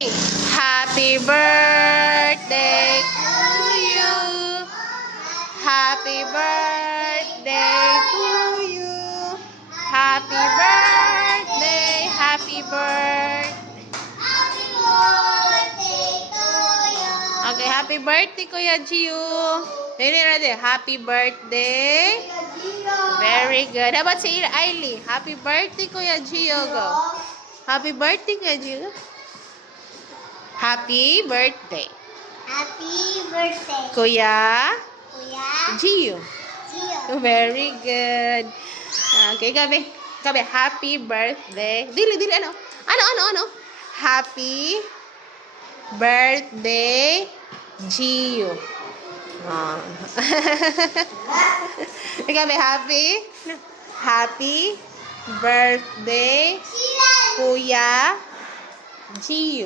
Happy birthday to you. Happy birthday to you. Happy birthday, happy birthday. Okay, happy birthday, Kuya Gio. Ready? Happy birthday. Very good. How about si Ailey? Happy birthday, Kuya Gio. Go. Happy birthday, Kuya Gio. Happy birthday. Happy birthday, Kuya Kuya Gio. Gio. Very good. Okay, gabi. Happy birthday. Dili, ano? Ano? Happy birthday, Gio. Ah. Gabi, happy birthday, Kuya Gio.